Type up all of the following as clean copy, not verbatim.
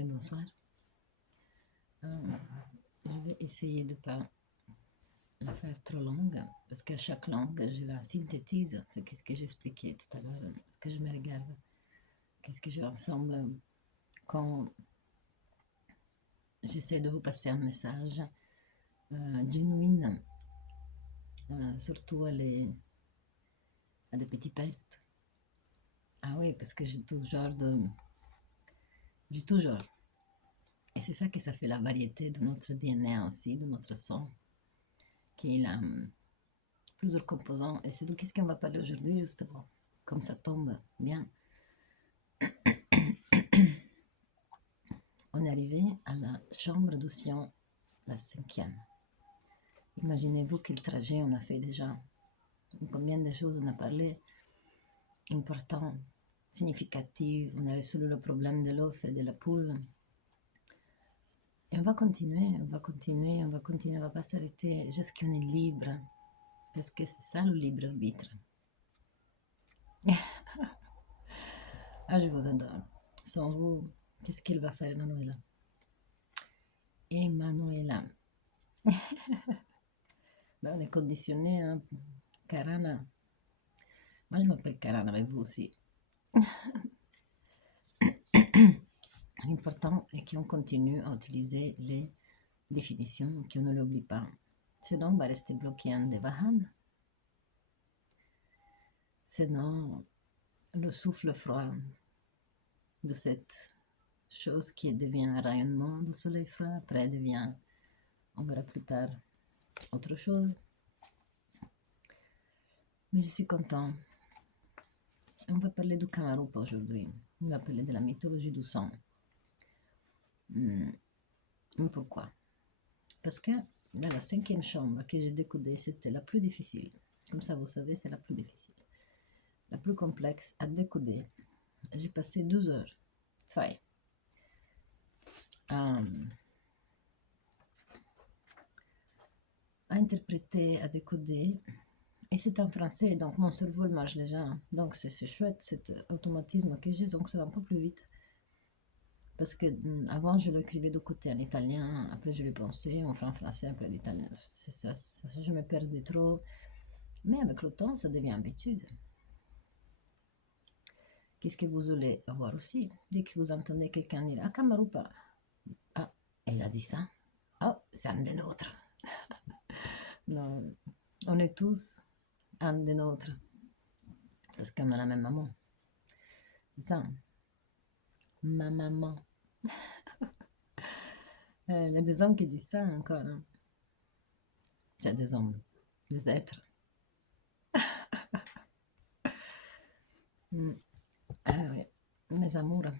et bonsoir. Je vais essayer de ne pas la faire trop longue, parce qu'à chaque langue, je la synthétise. C'est ce que j'expliquais tout à l'heure, parce que je me regarde. Qu'est-ce que je rassemble quand j'essaie de vous passer un message genuine, surtout à des petits pestes. Ah oui, parce que j'ai toujours j'ai toujours. Et c'est ça que ça fait la variété de notre DNA aussi, de notre son, qu'il a plusieurs composants. Et c'est de qu'est-ce qu'on va parler aujourd'hui, justement. Comme ça tombe bien. On est arrivé à la chambre d'Ossian, la 5e. Imaginez-vous quel trajet on a fait déjà. Combien de choses on a parlé importantes, significatives. On a résolu le problème de l'œuf et de la poule. Et on va continuer, on va continuer, on va continuer, on ne va pas s'arrêter jusqu'à qu'on est libre. Parce que c'est ça le libre arbitre. Ah, je vous adore. Sans vous, qu'est-ce qu'il va faire, Emanuela? Emanuela. Ben, on est conditionné, hein. Karana. Moi, je m'appelle Karana, mais vous aussi. L'important est qu'on continue à utiliser les définitions, qu'on ne l'oublie pas. Sinon, on va rester bloqué en Devahan. Sinon, le souffle froid de cette chose qui devient un rayonnement du soleil froid, après devient, on verra plus tard, autre chose. Mais je suis content. On va parler du Kamarupa aujourd'hui. On va parler de la mythologie du sang. Pourquoi? Parce que dans la 5e chambre que j'ai décodée, c'était la plus difficile. Comme ça, vous savez, c'est la plus difficile. La plus complexe à décoder. J'ai passé 12 heures, à interpréter, à décoder. Et c'est en français, donc mon cerveau marche déjà. Donc c'est chouette, cet automatisme que j'ai, donc ça va un peu plus vite. Parce que avant, je l'écrivais de côté en italien, après je le pensais en français, après l'italien. C'est ça, je me perdais trop. Mais avec le temps, ça devient habitude. Qu'est-ce que vous voulez avoir aussi? Dès que vous entendez quelqu'un dire Ah, Kamarupa, ah, elle a dit ça. Oh, c'est un des nôtres. Non, on est tous un des nôtres. Parce qu'on a la même maman. C'est ça. Ma maman. Il y a des hommes qui disent ça encore. Hein. Il y a des hommes, des êtres. Ah oui, mes amours.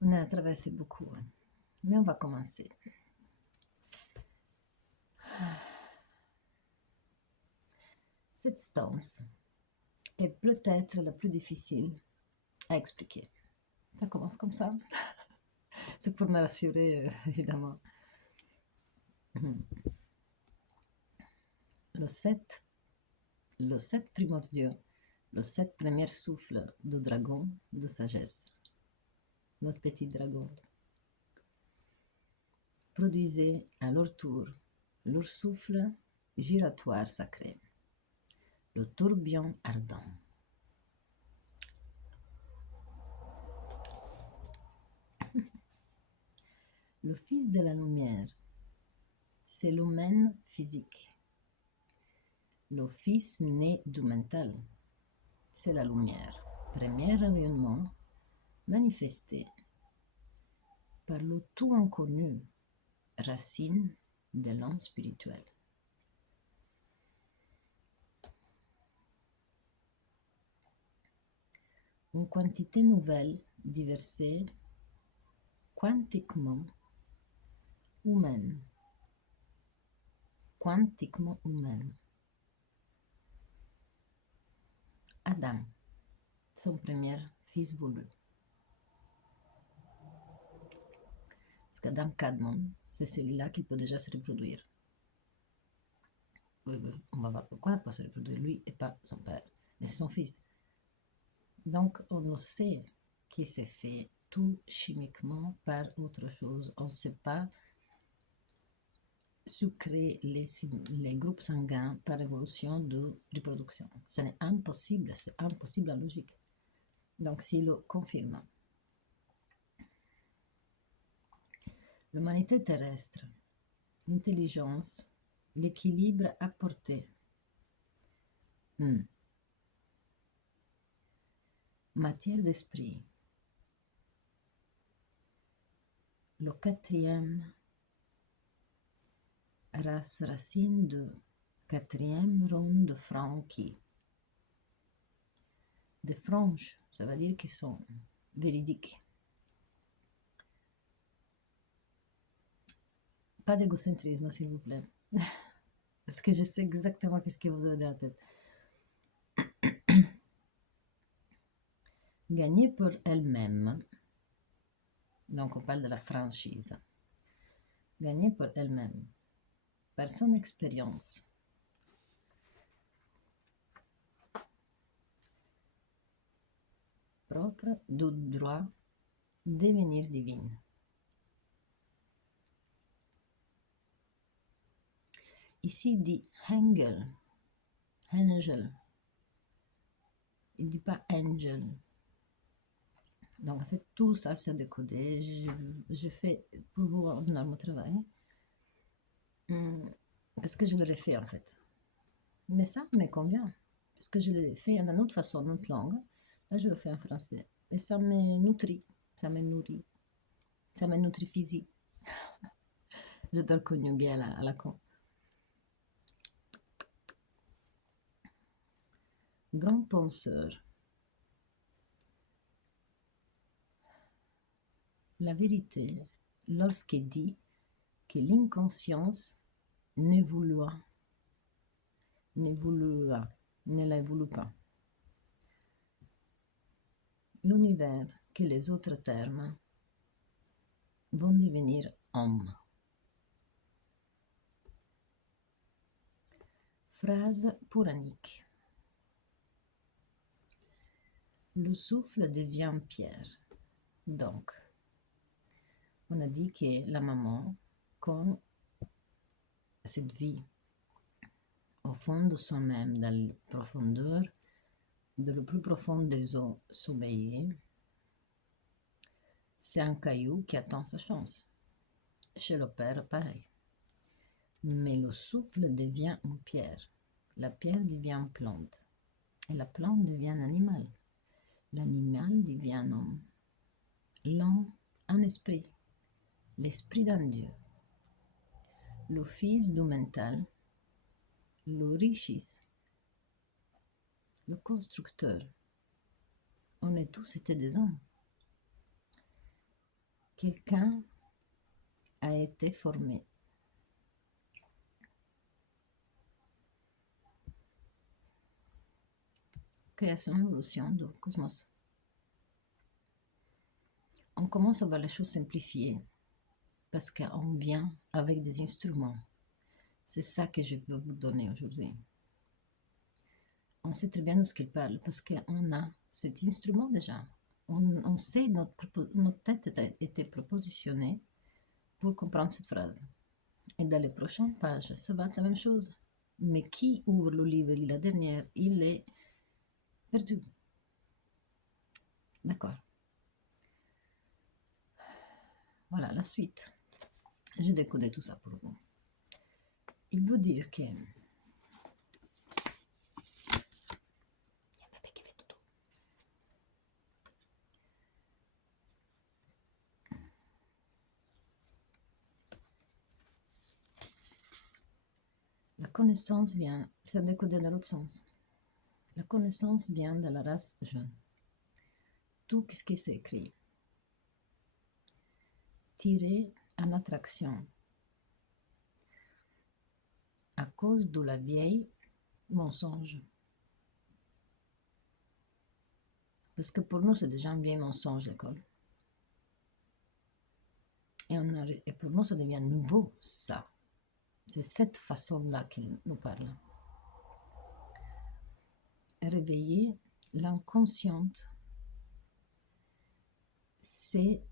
On a traversé beaucoup. Hein. Mais on va commencer. Cette stance est peut-être la plus difficile à expliquer. Ça commence comme ça. C'est pour me rassurer, évidemment. Le 7 primordiaux, le 7 premier souffle du dragon de sagesse, notre petit dragon, produisait à leur tour leur souffle giratoire sacré, le tourbillon ardent. Le fils de la lumière, c'est l'humain physique. Le fils né du mental, c'est la lumière, premier rayonnement manifesté par le tout inconnu, racine de l'homme spirituel. Une quantité nouvelle, diversée, quantiquement humaine. Quantiquement humaine. Adam, son premier fils voulu. Parce qu'Adam Kadmon, c'est celui-là qui peut déjà se reproduire. On va voir pourquoi il peut se reproduire lui et pas son père. Mais c'est son fils. Donc on le sait qui s'est fait tout chimiquement par autre chose. On ne sait pas sucrer les groupes sanguins par évolution de reproduction. C'est impossible la logique. Donc, s'il le confirme. L'humanité terrestre, l'intelligence, l'équilibre apporté. Matière d'esprit. Le quatrième racine de quatrième ronde de franchi. Des franges, ça veut dire qu'ils sont véridiques. Pas d'égocentrisme, s'il vous plaît. Parce que je sais exactement ce que vous avez dans la tête. Gagner pour elle-même. Donc, on parle de la franchise. Gagner pour elle-même. Par son expérience. Propre de droit, devenir divine. Ici, il dit Engel. Angel. Il ne dit pas angel. Donc, en fait, tout ça, c'est décodé. Je fais pour vous dans mon travail. Parce que je l'aurais fait, en fait. Mais ça me convient. Parce que je l'ai fait d'une autre façon, d'une autre langue. Là, je le fais en français. Et ça me nourrit. Ça me nourrit. Ça me nourrit physique. Je dois le conjuguer à la con. Grand penseur. La vérité, lorsqu'il dit que l'inconscience ne la voulu pas. L'univers, que les autres termes vont devenir homme. Phrase puranique. Le souffle devient pierre. Donc, on a dit que la maman, comme cette vie au fond de soi-même, dans la profondeur, de le plus profond des eaux sommeillées, c'est un caillou qui attend sa chance. Chez le père, pareil. Mais le souffle devient une pierre. La pierre devient une plante. Et la plante devient un animal. L'animal devient un homme. L'homme, un esprit. L'esprit d'un Dieu. Le fils du mental. Le richis. Le constructeur. On est tous été des hommes. Quelqu'un a été formé. Création, évolution du cosmos. On commence à voir les choses simplifiées parce qu'on vient avec des instruments. C'est ça que je veux vous donner aujourd'hui. On sait très bien de ce qu'il parle parce qu'on a cet instrument déjà. On sait, notre tête a été propositionnée pour comprendre cette phrase. Et dans les prochaines pages, ça va être la même chose. Mais qui ouvre le livre, la dernière, il est perdu. D'accord. Voilà, la suite. J'ai décodé tout ça pour vous. Il veut dire que la connaissance vient, c'est décodé dans l'autre sens. La connaissance vient de la race jeune. Tout ce qui s'est écrit. Tiré en attraction. À cause de la vieille mensonge. Parce que pour nous, c'est déjà un vieil mensonge, l'école. Et pour nous, ça devient nouveau, ça. C'est cette façon-là qu'il nous parle. Réveiller l'inconsciente c'est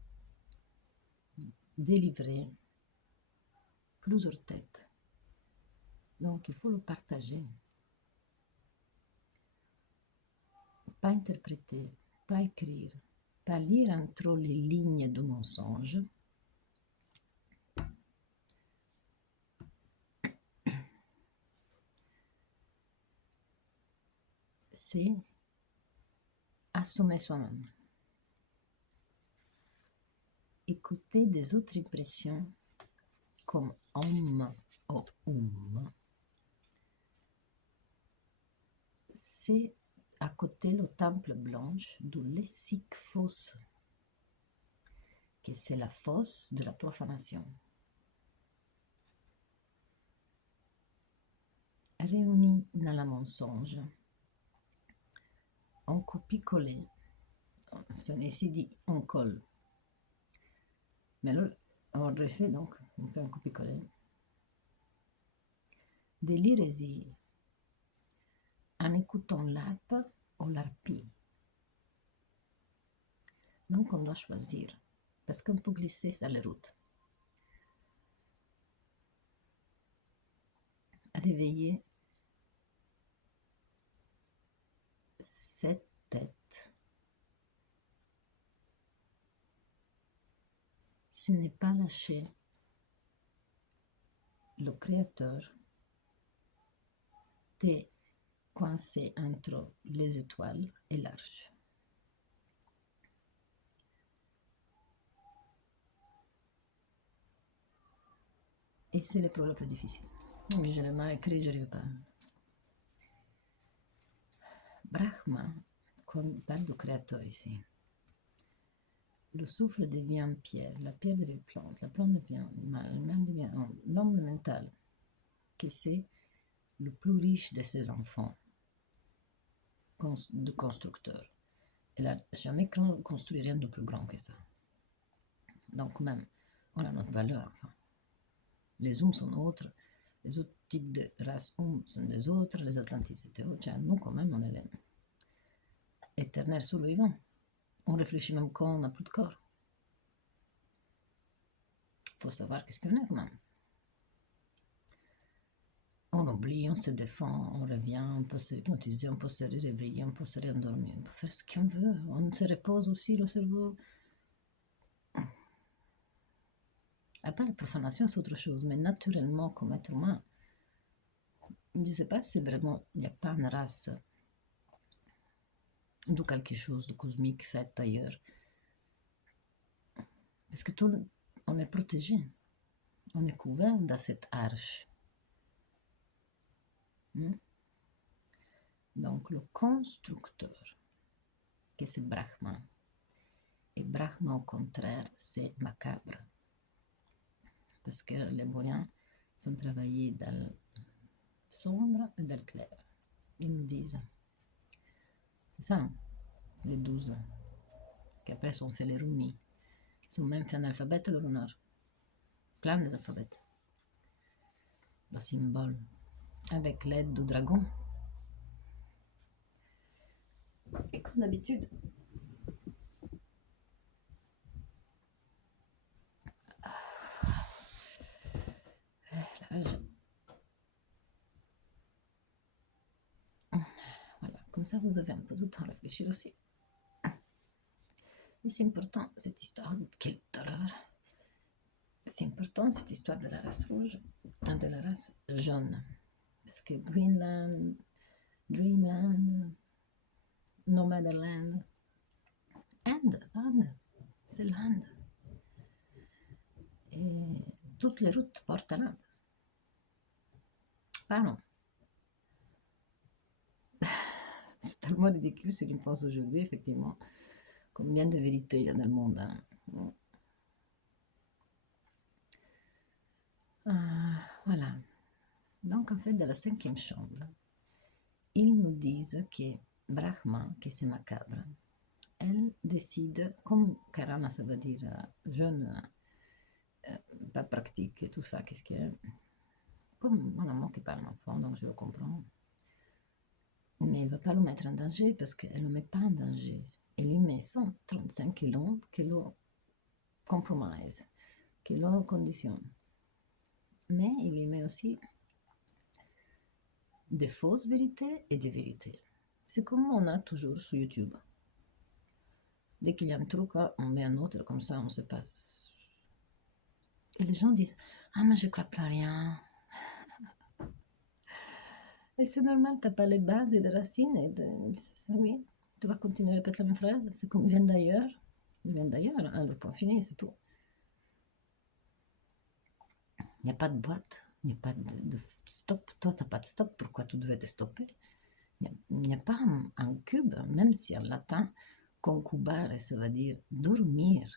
délivrer plusieurs têtes. Donc, il faut le partager. Pas interpréter, pas écrire, pas lire entre les lignes de mensonge. C'est assommer soi-même. Écouter des autres impressions comme homme ou c'est à côté le temple blanche du lexique fausse, que c'est la fosse de la profanation. Réunis dans la mensonge, on copie-coller, ici dit on colle, mais là on refait donc, on fait un copie-coller, de l'hérésie en écoutant l'harpe ou l'harpie. Donc on doit choisir, parce qu'on peut glisser sur les routes. Réveiller cette tête. Ce n'est pas lâcher le Créateur. T'es coincé entre les étoiles et l'arche. Et c'est le problème le plus difficile. Mais je l'ai mal écrit, je n'arrive pas. Brahma, quand on parle du Créateur ici, le souffle devient pierre, la pierre devient plante, la plante devient animal, l'animal devient homme, l'homme mental, qui c'est le plus riche de ses enfants, de constructeur. Elle n'a jamais construit rien de plus grand que ça. Donc même, on a notre valeur. Enfin. Les hommes sont autres, les autres types de races hommes sont des autres, les Atlantides c'était autre. Nous quand même, on est les éternels survivants. On réfléchit même quand on n'a plus de corps. Il faut savoir qu'est-ce qu'on est quand même. On oublie, on se défend, on revient, on peut se hypnotiser, on peut se réveiller, on peut se réendormir, on peut faire ce qu'on veut. On se repose aussi, le cerveau. Après, la profanation, c'est autre chose, mais naturellement, comme être humain, je ne sais pas si vraiment il n'y a pas une race de quelque chose de cosmique fait ailleurs. Parce que tout, on est protégé, on est couvert dans cette arche. Donc, le constructeur, que c'est Brahma, et Brahma, au contraire, c'est macabre. Parce que les Boréens sont travaillés dans le sombre et dans le clair. Ils nous disent. C'est ça, hein, les 12, qu'après sont fait les Rumi. Ils sont même fait un alphabet, le runeur. Plein des alphabets. Le symbole, avec l'aide du dragon. Et comme d'habitude, voilà, comme ça vous avez un peu de temps à réfléchir aussi. Et c'est important cette histoire, quelle horreur. C'est important cette histoire de la race rouge, de la race jaune. Parce que Greenland, Dreamland, Nomadland, Inde, c'est l'Inde. Et toutes les routes portent à l'Inde. Pardon. C'est tellement ridicule si on y pense aujourd'hui, effectivement. Combien de vérités il y a dans le monde. Hein. Voilà. Donc, en fait, dans la 5e chambre, ils nous disent que Brahma, que c'est macabre, elle décide, comme Karana, ça veut dire jeune, pas pratique et tout ça, qu'est-ce que est comme ma maman qui parle en enfant, donc je le comprends. Mais elle ne va pas le mettre en danger parce qu'elle ne le met pas en danger. Elle lui met 135 kilos compromise, qui le conditionne. Mais il lui met aussi des fausses vérités et des vérités. C'est comme on a toujours sur YouTube. Dès qu'il y a un truc, on met un autre, comme ça, on ne sait pas. Et les gens disent, ah, mais je ne crois plus à rien. Et c'est normal, tu n'as pas les bases et les racines. Oui, tu vas continuer à répéter la même phrase. C'est comme, ils viennent d'ailleurs. Ils viennent d'ailleurs, hein, le point fini, c'est tout. Il n'y a pas de boîte, il n'y a pas de stop. Toi, tu n'as pas de stop, pourquoi tu devais te stopper? Il n'y a pas un cube, même si en latin, concubare, ça veut dire dormir.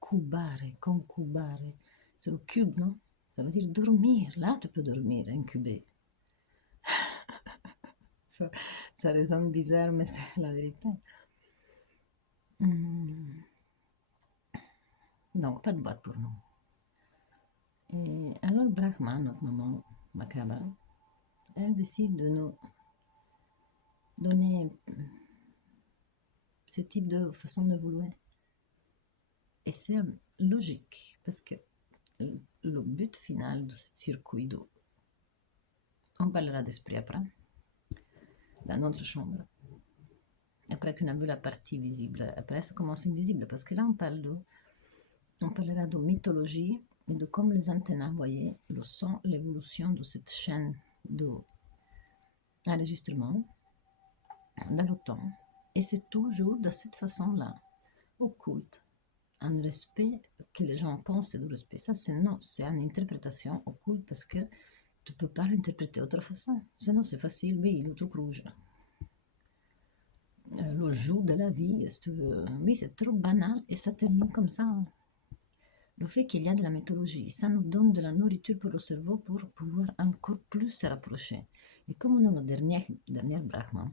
Cubare, concubare, c'est le cube, non? Ça veut dire dormir. Là, tu peux dormir, incubé. Ça résonne bizarre, mais c'est la vérité. Donc, pas de boîte pour nous. Et alors, Brahma, notre maman macabre, elle décide de nous donner ce type de façon d'évoluer. Et c'est logique, parce que le but final de ce circuit d'eau, on parlera d'esprit après, dans notre chambre. Après qu'on a vu la partie visible, après ça commence invisible, parce que là on parlera de mythologie et de comme les antennes, vous voyez, le son, l'évolution de cette chaîne d'enregistrement dans le temps. Et c'est toujours de cette façon-là, occulte, un respect que les gens pensent du respect. Ça, c'est non, c'est une interprétation occulte parce que tu ne peux pas l'interpréter d'autre façon. Sinon, c'est facile, oui, le truc rouge. Le jour de la vie, si tu veux. Oui, c'est trop banal et ça termine comme ça. Le fait qu'il y a de la mythologie, ça nous donne de la nourriture pour le cerveau pour pouvoir encore plus se rapprocher. Et comme on a le dernier Brahma,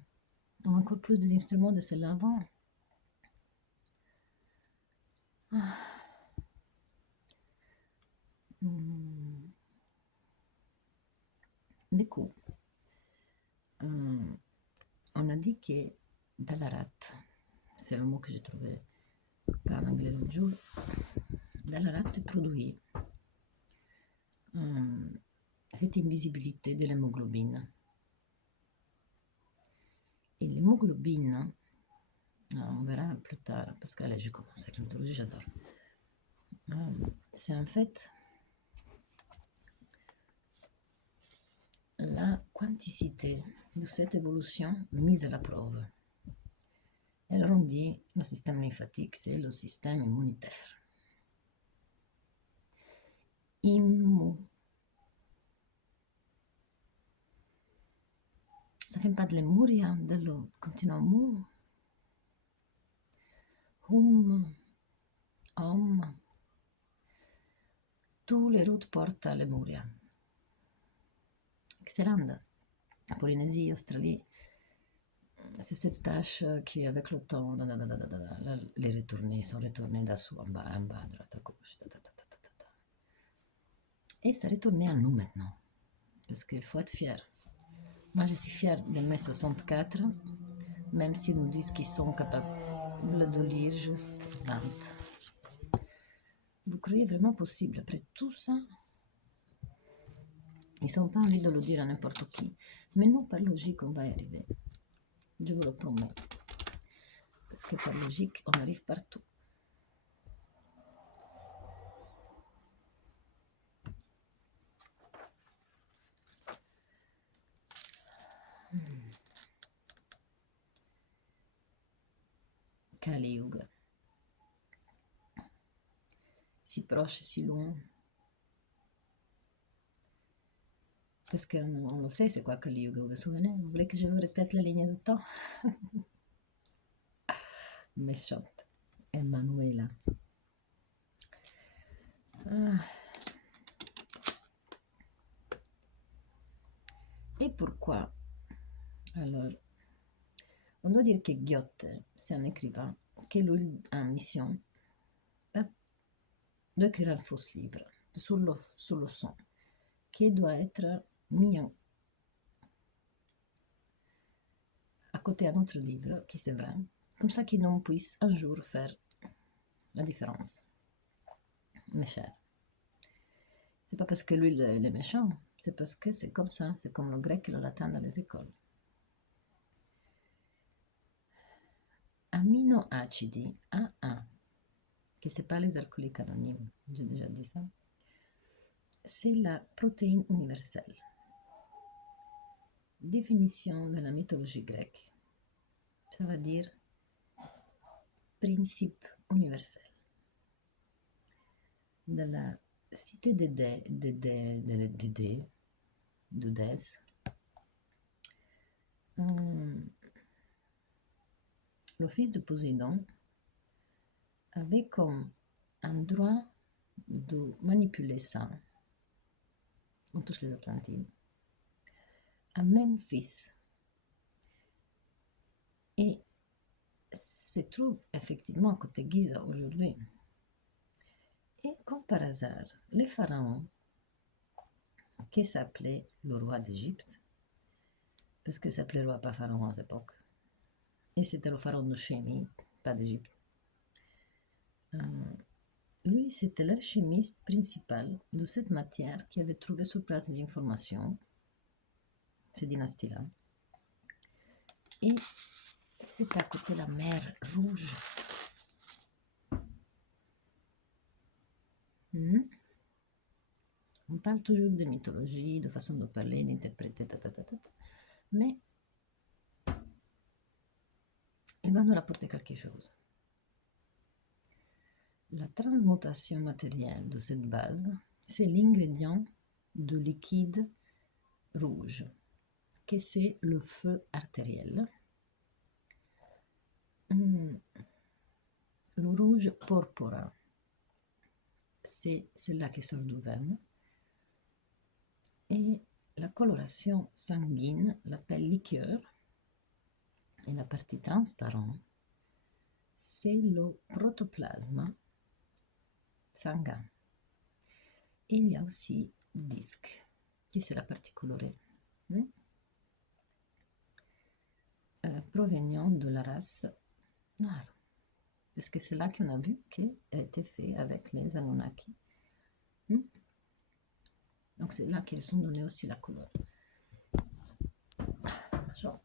on a encore plus des instruments de celle avant. Du coup, on a dit que Dalarat, c'est le mot que j'ai trouvé pas en anglais l'autre jour, Dalarat s'est produit cette invisibilité de l'hémoglobine. Et l'hémoglobine, on verra plus tard, parce que là je commence avec l'hématologie, j'adore. C'est en fait la quanticité de cette évolution mise à la preuve. Et alors on dit le système lymphatique, c'est le système immunitaire. Ça fait pas de l'emuria, dello continuum om. Tous les routes portent à l'emuria. Excellent. Polynésie, Australie, c'est cette tâche qui, avec le temps, les retournées sont retournées dessous, en bas, à droite, à gauche. Et ça retourne à nous maintenant. Parce qu'il faut être fier. Moi, je suis fière de mes 64, même s'ils nous disent qu'ils sont capables de lire juste 20. Vous croyez vraiment possible, après tout ça? Ils n'ont pas envie de le dire à n'importe qui. Mais nous, par logique, on va y arriver. Je vous le promets. Parce que par logique, on arrive partout. Kali Yuga. Si proche, si loin. Parce qu'on le sait, c'est quoi Kali Yuga, vous vous souvenez? Vous voulez que je vous répète la ligne de temps? Méchante. Emanuela. Et pourquoi? Alors, on doit dire que Goethe, c'est un écrivain qui lui a une mission d'écrire un faux livre sur le son, qui doit être mis à côté d'un autre livre, qui c'est vrai, comme ça qu'il n'en puisse un jour faire la différence, mes chers. C'est pas parce que lui, il est méchant, c'est parce que c'est comme ça, c'est comme le grec et le latin dans les écoles. Aminoacidi A1, qui c'est pas les alcooliques anonymes, j'ai déjà dit ça, c'est la protéine universelle. Définition de la mythologie grecque, ça veut dire principe universel. De la cité d'Édesse, le fils de Poséidon avait comme un droit de manipuler ça, on touche les Atlantides, à Memphis. Et se trouve effectivement à côté de Giza aujourd'hui. Et comme par hasard, les pharaons, qui s'appelait le roi d'Égypte, parce que s'appelait roi pas pharaon à l'époque, et c'était le pharaon de Chémi, pas d'Égypte. Lui, c'était l'alchimiste principal de cette matière qui avait trouvé sur place des informations, ces dynasties-là. Et c'est à côté de la mer Rouge. On parle toujours de mythologie, de façon de parler, d'interpréter, mais il va nous rapporter quelque chose. La transmutation matérielle de cette base, c'est l'ingrédient du liquide rouge, que c'est le feu artériel. Le rouge porpora, c'est là qui sort du veine. Et la coloration sanguine l'appelle liqueur. Et la partie transparente, c'est le protoplasme sanguin. Et il y a aussi disque, qui c'est la partie colorée, provenant de la race noire. Parce que c'est là qu'on a vu qu'elle a été fait avec les Anunnaki. Donc c'est là qu'ils ont donné aussi la couleur. Genre.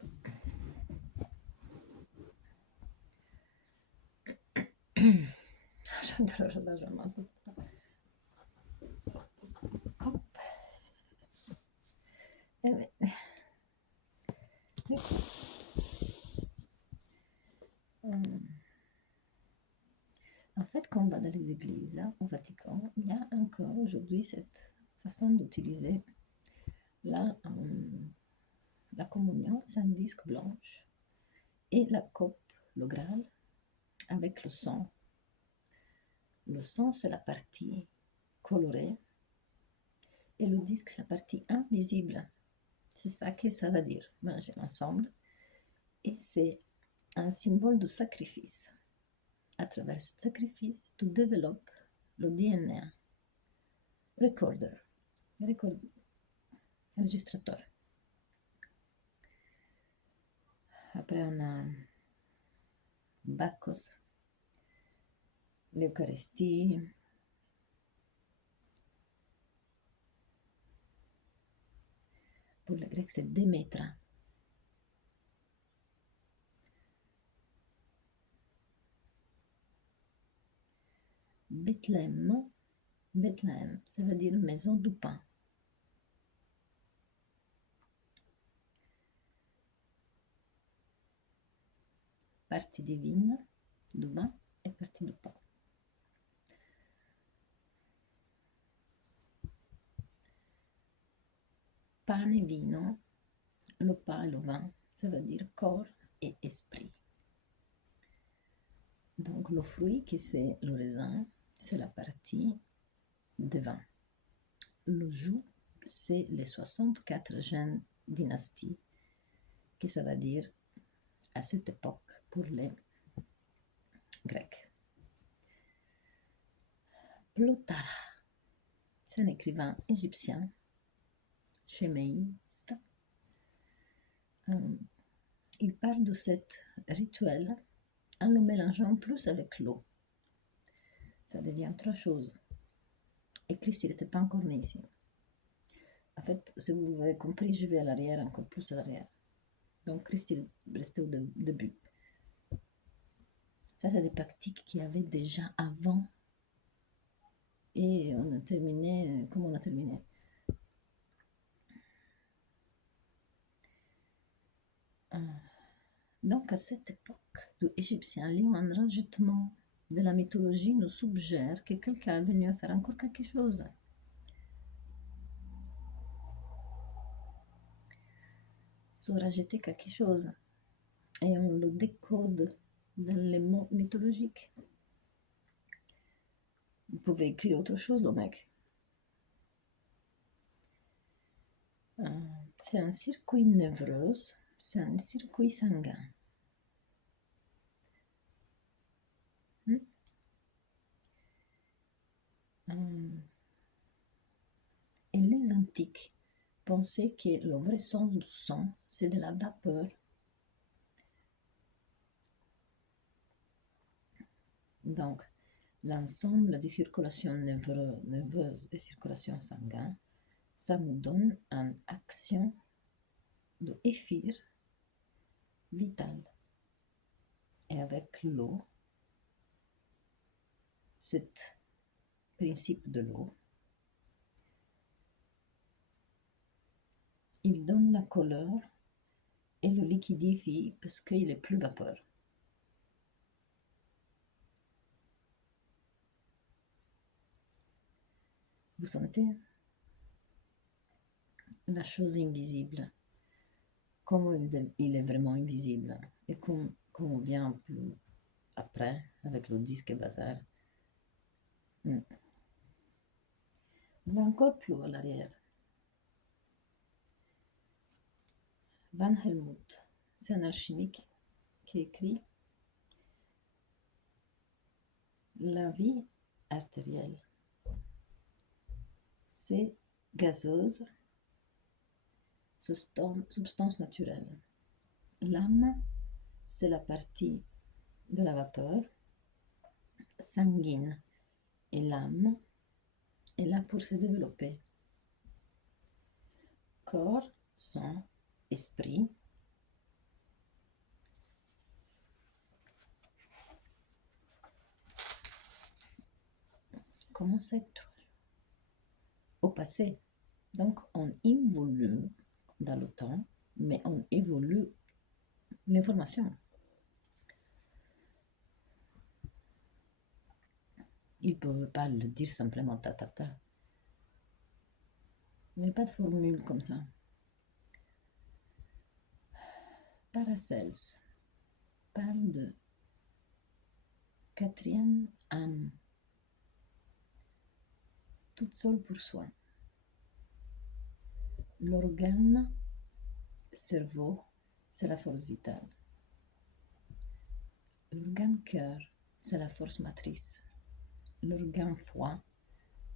Je ramasse. Hop. En fait, quand on va dans les églises au Vatican, il y a encore aujourd'hui cette façon d'utiliser la communion, c'est un disque blanche, et la coupe, le Graal, avec le sang. Le sang, c'est la partie colorée, et le disque, c'est la partie invisible. C'est ça que ça veut dire, manger ensemble. Et c'est un symbole de sacrifice. À travers ce sacrifice, tu développes le DNA, enregistrateur. Après, on a Bacchus, l'Eucharistie, pour le grec, c'est Démétra. Bethléem, ça veut dire maison du pain. Partie divine du vin et partie du pain. Pane et vino, le pain et le vin, ça veut dire corps et esprit. Donc le fruit, qui c'est le raisin, c'est la partie de vin. Le jus, c'est les 64 gènes dynasties, que ça veut dire à cette époque pour les Grecs. Plotara, c'est un écrivain égyptien, chéméiste. Il parle de cet rituel en le mélangeant plus avec l'eau. Ça devient trois choses. Et Christ, il n'était pas encore né ici. En fait, si vous avez compris, je vais à l'arrière, encore plus à l'arrière. Donc Christ, il restait au début. Ça, c'est des pratiques qu'il y avait déjà avant. Et on a terminé, comme on a terminé. Donc, à cette époque de Égyptien, un rajoutement de la mythologie nous suggère que quelqu'un est venu faire encore quelque chose. Se rajouter quelque chose. Et on le décode dans les mots mythologiques. Vous pouvez écrire autre chose, le mec. C'est un circuit névreuse, c'est un circuit sanguin. Et les antiques pensaient que le vrai sens du sang, c'est de la vapeur. Donc, l'ensemble des circulations nerveuses et circulations sanguines, ça nous donne une action de éphir vitale. Et avec l'eau, cet principe de l'eau, il donne la couleur et le liquidifie parce qu'il est plus vapeur. Vous sentez la chose invisible, comment il est vraiment invisible, et comme on vient plus après avec le disque et bazar. On va encore plus à l'arrière. Van Helmont, c'est un alchimique qui écrit la vie artérielle, c'est gazeuse, substance naturelle. L'âme, c'est la partie de la vapeur sanguine, et l'âme est là pour se développer. Corps, sang, esprit. Comment ça être au passé? Donc on évolue dans le temps, mais on évolue l'information. Ils ne peuvent pas le dire simplement ta. Il n'y a pas de formule comme ça. Paracelse parle de quatrième âme, toute seule pour soi. L'organe cerveau, c'est la force vitale. L'organe cœur, c'est la force matrice. L'organe foie,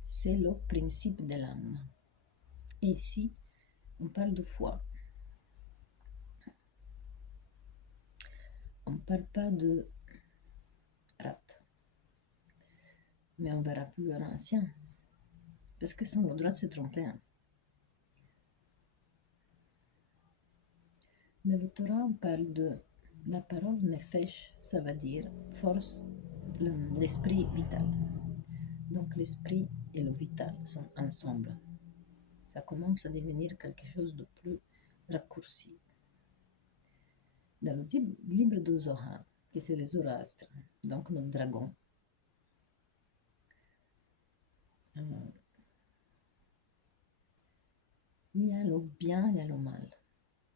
c'est le principe de l'âme. Et ici, on parle de foie. On ne parle pas de rate. Mais on verra plus un ancien. Parce que sont le droit de se tromper. Dans le Torah, on parle de la parole nefesh, ça veut dire force, l'esprit vital. Donc l'esprit et le vital sont ensemble. Ça commence à devenir quelque chose de plus raccourci. Dans le livre de Zohar, qui c'est les Zoroastres, donc notre dragon, il y a le bien et le mal,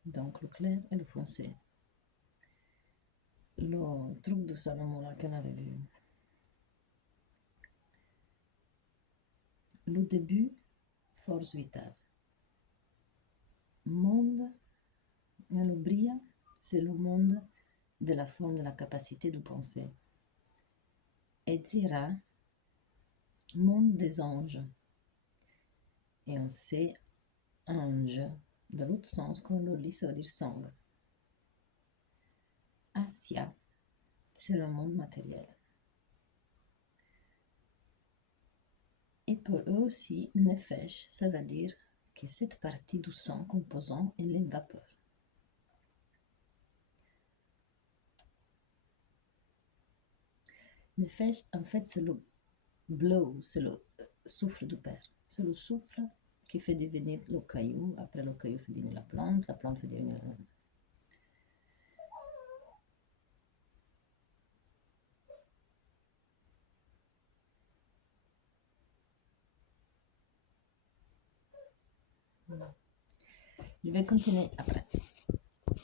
donc le clair et le foncé. Le truc de Salomon là qu'on avait vu. Le début, force vitale. Monde, le brillant, c'est le monde de la forme de la capacité de penser. Et Zira, monde des anges. Et on sait ange, dans l'autre sens, quand on le lit, ça veut dire sang. Asya, c'est le monde matériel. pour eux aussi, nefesh, ça veut dire que cette partie du sang composant est les vapeurs. Nefesh, en fait, c'est le blow, c'est le souffle du Père. C'est le souffle qui fait devenir le caillou. Après, le caillou fait devenir la plante fait devenir la... Je vais continuer après.